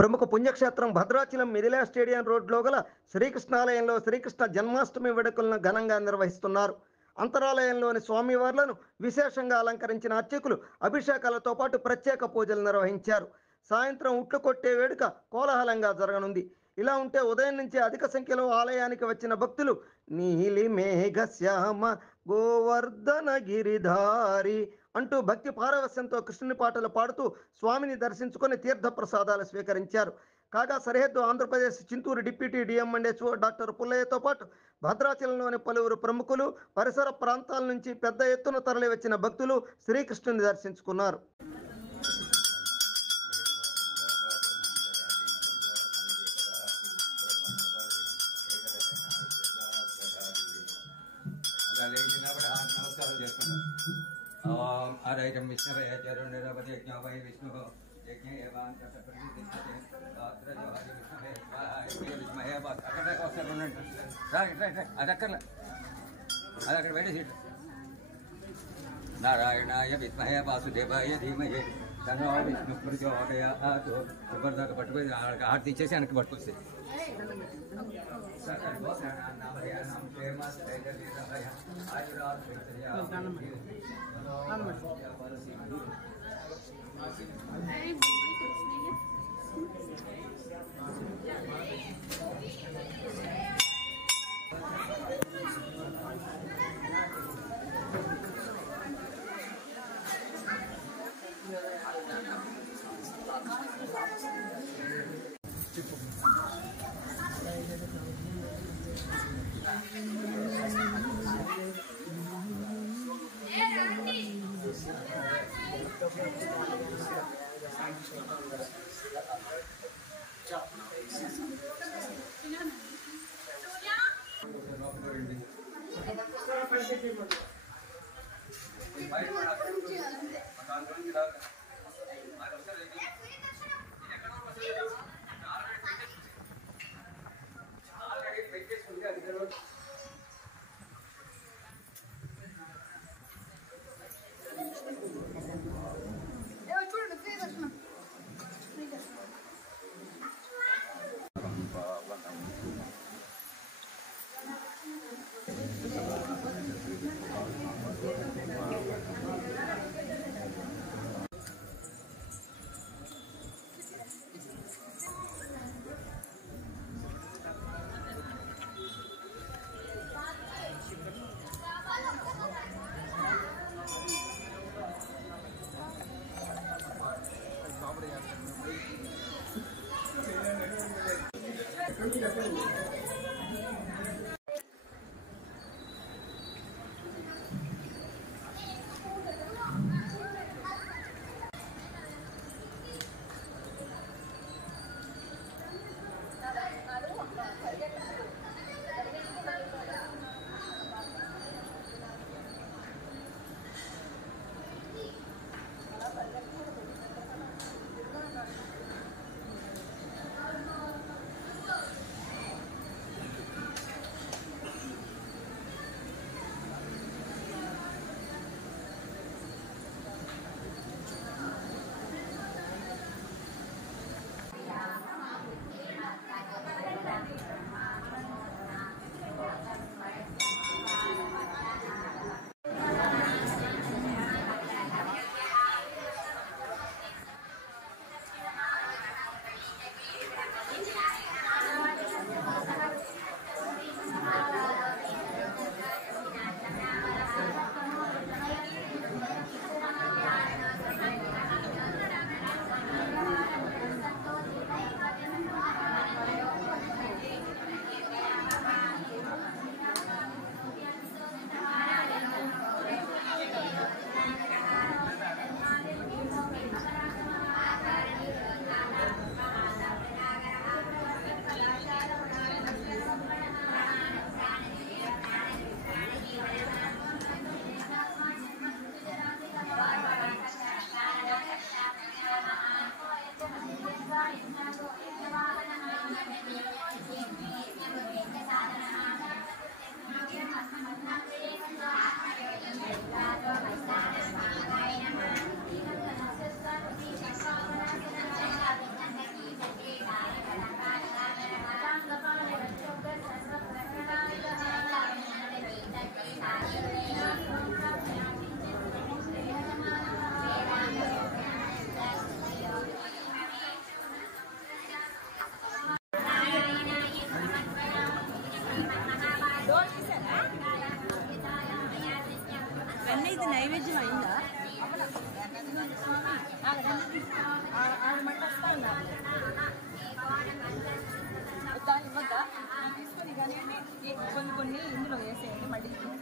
ప్రముఖ పుణ్యక్షేత్రం భద్రాచలం మిథిలా స్టేడియం రోడ్లో గల శ్రీకృష్ణాలయంలో శ్రీకృష్ణ జన్మాష్టమి వేడుకలను ఘనంగా నిర్వహిస్తున్నారు. అంతరాలయంలోని స్వామివార్లను విశేషంగా అలంకరించిన అర్చకులు అభిషేకాలతో పాటు ప్రత్యేక పూజలు నిర్వహించారు. సాయంత్రం ఉట్లు కొట్టే వేడుక కోలాహలంగా జరగనుంది. ఇలా ఉంటే ఉదయం నుంచి అధిక సంఖ్యలో ఆలయానికి వచ్చిన భక్తులు నీలి మేఘ శ్యామ గోవర్ధన గిరిధారి అంటూ భక్తి పారవస్యంతో కృష్ణుని పాటలు పాడుతూ స్వామిని దర్శించుకొని తీర్థ ప్రసాదాలు స్వీకరించారు. కాగా సరిహద్దు Andhra Pradesh Chintoor deputy DM and HO doctor పుల్లయ్యతో పాటు భద్రాచలంలోని పలువురు ప్రముఖులు, పరిసర ప్రాంతాల నుంచి పెద్ద ఎత్తున తరలి వచ్చిన భక్తులు శ్రీకృష్ణుని దర్శించుకున్నారు. నమస్కారం చేస్తున్నాం. ఆరాయటం విష్ణవే చరుణరవతి యజ్ఞవై విష్ణు అదక్కడ వేడి సీట్. నారాయణాయ విద్మహే వాసుదేవాయ ధీమహి తన్నో విష్ణు ప్రచోదయాత్. దాకా పట్టుకొని ఆడ తీసేసి వెనక్కి పట్టుకొచ్చేది.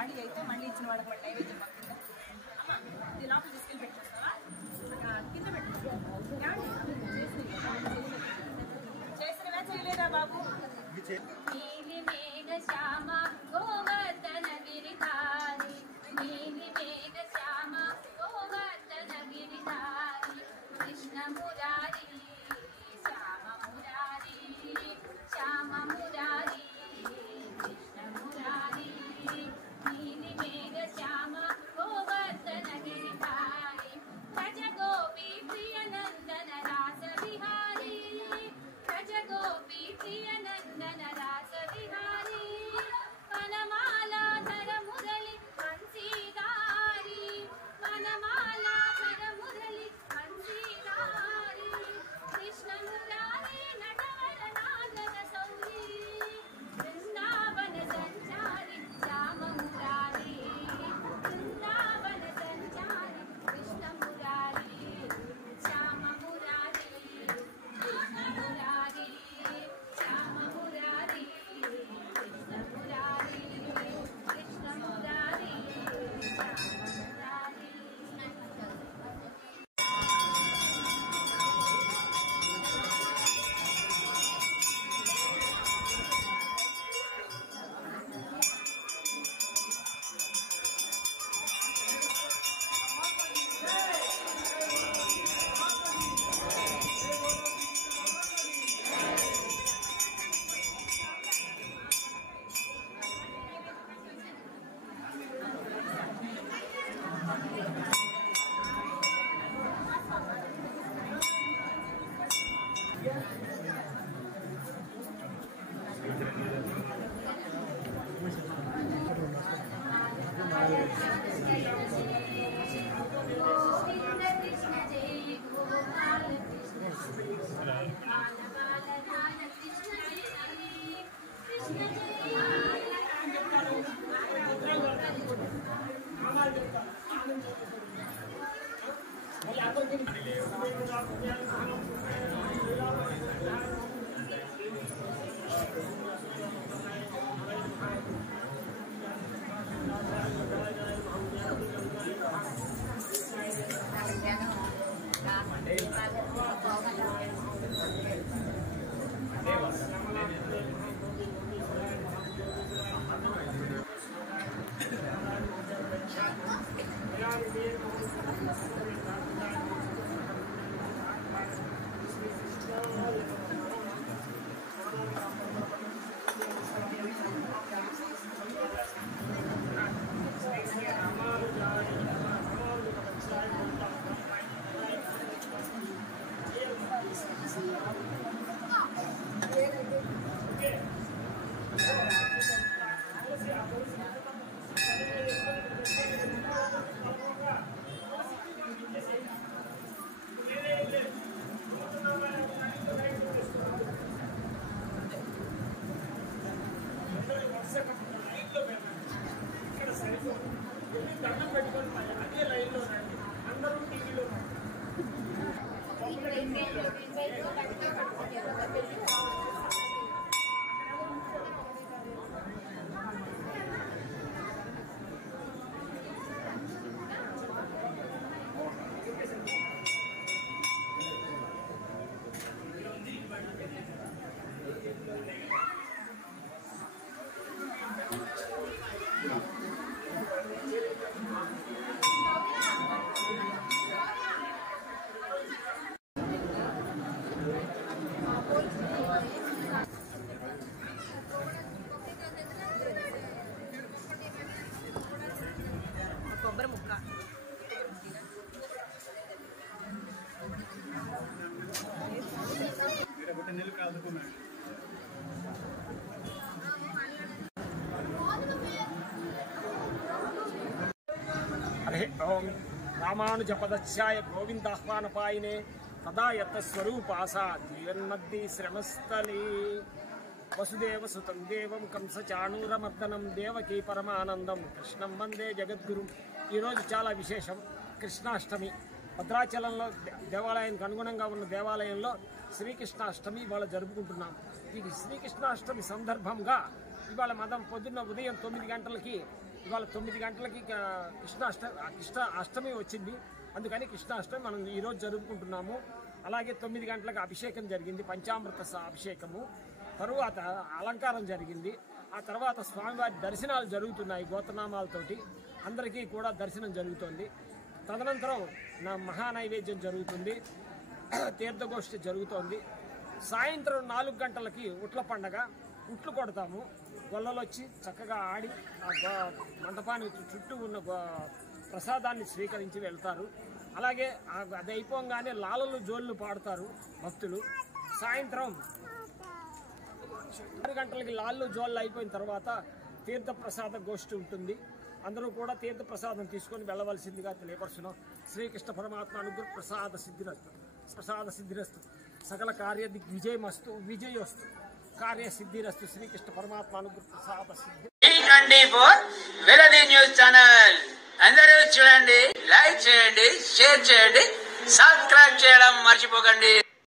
ఖాళీ అయితే మళ్ళీ ఇచ్చిన వాళ్ళకి మళ్ళీ నైవేద్యం పంపిద్దాం. అమ్మా ఇది లోపల తీసుకెళ్ళి పెట్టేస్తావా? కింద పెట్టు. చేసినవే చేయలేదా బాబు? నీలి మేఘ శ్యామ గోవర్ధన గిరిధారి, నీలి మేఘ శ్యామ గోవర్ధన గిరిధారి, కృష్ణ మురారి శ్యామ మురారి, శ్యామ మురారి కృష్ణ మురారి, నీలి మేఘ శ్యామ గోవర్ధన గిరిధారి, భజ గోపి ప్రియ నందన రాస విహారీ, భజ గోపి ప్రియ నందన రాస విహారీ, వనమాలాధర మురళి హంసీదారి, వనమాలాధర మురళి హంసీదారి, కృష్ణ మురారి నటవర నాగర సౌరి, బృందావన సంచారి శ్యామ మురారి, బృందావన సంచారి కృష్ణ మురారి, శ్యామ మురారి కృష్ణ మురారి, శ్యామ మురారి కృష్ణ మురారి, కృష్ణ మురారి శ్యామ మురారి. గోవింద కృష్ణ జయ గోపాల కృష్ణ బాల బాల రాధ కృష్ణ జయ, కృష్ణ కొబ్బరి ముక్క హరి ఓం రామానుజపదస్యాయ గోవిందాహ్వానపాయినే తదా యత్త స్వరూపాసా జీవన్మద్ది శ్రమస్థలీ వసుదేవ సుతం దేవం కంసచాణూరమర్దనం దేవకీ పరమానందం కృష్ణం వందే జగద్గురు. ఈరోజు చాలా విశేషం. కృష్ణాష్టమి భద్రాచలంలో దేవాలయానికి అనుగుణంగా ఉన్న దేవాలయంలో శ్రీకృష్ణాష్టమి ఇవాళ జరుపుకుంటున్నాం. ఈ శ్రీకృష్ణాష్టమి సందర్భంగా ఇవాళ పొద్దున్న ఉదయం 9 గంటలకి ఇవాళ 9 గంటలకి కృష్ణ అష్టమి వచ్చింది. అందుకని కృష్ణాష్టమి మనం ఈరోజు జరుపుకుంటున్నాము. అలాగే 9 గంటలకు అభిషేకం జరిగింది, పంచామృత అభిషేకము. తరువాత అలంకారం జరిగింది. ఆ తర్వాత స్వామివారి దర్శనాలు జరుగుతున్నాయి గోత్రనామాలతోటి. అందరికీ కూడా దర్శనం జరుగుతుంది. తదనంతరం నా మహానైవేద్యం జరుగుతుంది, తీర్థగోష్ఠి జరుగుతోంది. సాయంత్రం 4 గంటలకి ఉట్ల పండగ, ఉట్లు కొడతాము. గొల్లలు వచ్చి చక్కగా ఆడి ఆ మంటపానికి చుట్టూ ఉన్న ప్రసాదాన్ని స్వీకరించి వెళ్తారు. అలాగే అది అయిపోగానే లాలలు జోళ్ళు పాడతారు భక్తులు. సాయంత్రం 6 గంటలకి లాళ్ళు జోళ్ళు అయిపోయిన తర్వాత తీర్థప్రసాద గోష్ఠి ఉంటుంది. అందరూ కూడా తీర్థప్రసాదం తీసుకొని వెళ్ళవలసిందిగా తెలియపరుస్తున్నాం. శ్రీకృష్ణ పరమాత్మ అనుగ్రహ ప్రసాద సిద్ధిరస్తు సకల కార్య దిగ్విజయమస్తు విజయోస్తు కార్య సిద్ధిరస్తు. శ్రీకృష్ణ పరమాత్మ అనుగ్రహ ప్రసాద సిద్ధి. 24 వెలది న్యూస్ ఛానల్ అందరూ చూడండి, లైక్ చేయండి, షేర్ చేయండి, సబ్స్క్రైబ్ చేయడం మర్చిపోకండి.